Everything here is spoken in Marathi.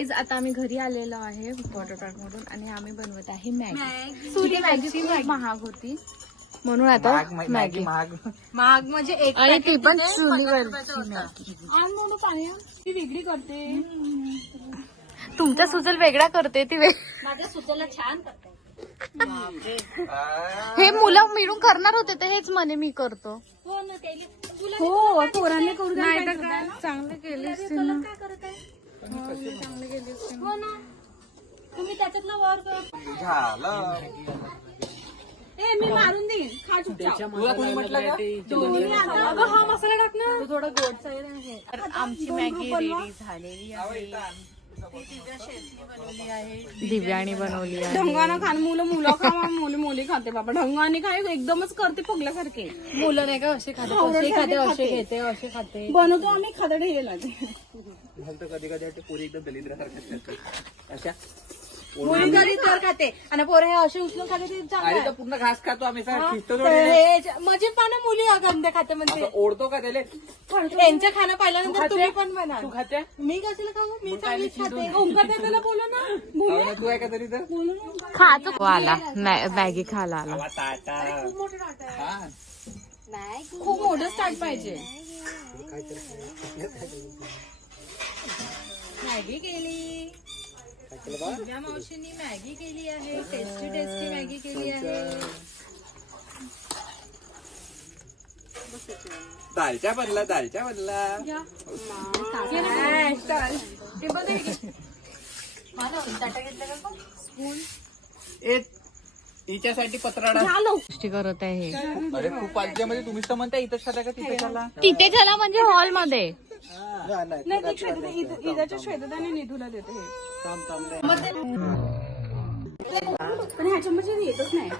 गाईज आता आम्ही घरी आलेलो आहे वॉटर पार्क मधून आणि आम्ही बनवत आहे मॅगी. सूर्य मॅगी खूप महाग होती म्हणून आता मॅगी महाग म्हणजे एक आणि ती पण चुलीवर ती वेगळी करते. तुमचा सुचल वेगळा करते ती माझ्या सुचला छान करते. हे मुलं मिळून करणार होते तर हेच म्हणे मी करतो. हो ना हो पोरांनी करू नाही तर काय चांगले केले काय करत आहे. हो ना तुम्ही त्याच्यातला वर मी मारून देईन. खा चुपचाप. अगं हा मसाला टाक ना. थोडा गोड साईड आहे. तर आमची मॅगी रेडी झालेली आहे. दिव्याने बनवली आहे. ढंगानं खान मुलं खा मुली खाते बाबा. ढंगाने काय एकदमच करते पगल्यासारखे. मुलं नाही का असे खाते असे घेते असे खाते. बनवतो आम्ही खादडे हे लागते. कधी कधी पोरी एकदम दलिद्रासारखे अशा मुली दलित खाते आणि पोरं हे असे उचलून खाते ते अरे तर पूर्ण घास खातो आम्ही माझे पानं मुली गंदे खाते म्हणते. ओढतो का त्याला त्यांचं खाणं पाहिल्यानंतर तुम्ही पण म्हणा. तू खाते मी कशाला खाऊ. मी चांगलीच खाते. ओंकार त्याला बोलू ना. तू आहे का तरी तर खातो आला मॅगी खायला आला. खूप मोठं स्टार्ट पाहिजे. मॅगी केली दिव्या मावशींनी. मॅगी केली आहे. टेस्टी मॅगी केली आहे. दालच्या बनला हिच्यासाठी पत्राडा गोष्टी करत आहे. अरे खूप पाहिजे तुम्हीच तर म्हणता इथं खाता का तिथे खाला. तिथे झाला म्हणजे हॉल मध्ये. इदाच्या श्वेताने निधूला देते हे. पण ह्या चम्मच येतच नाही.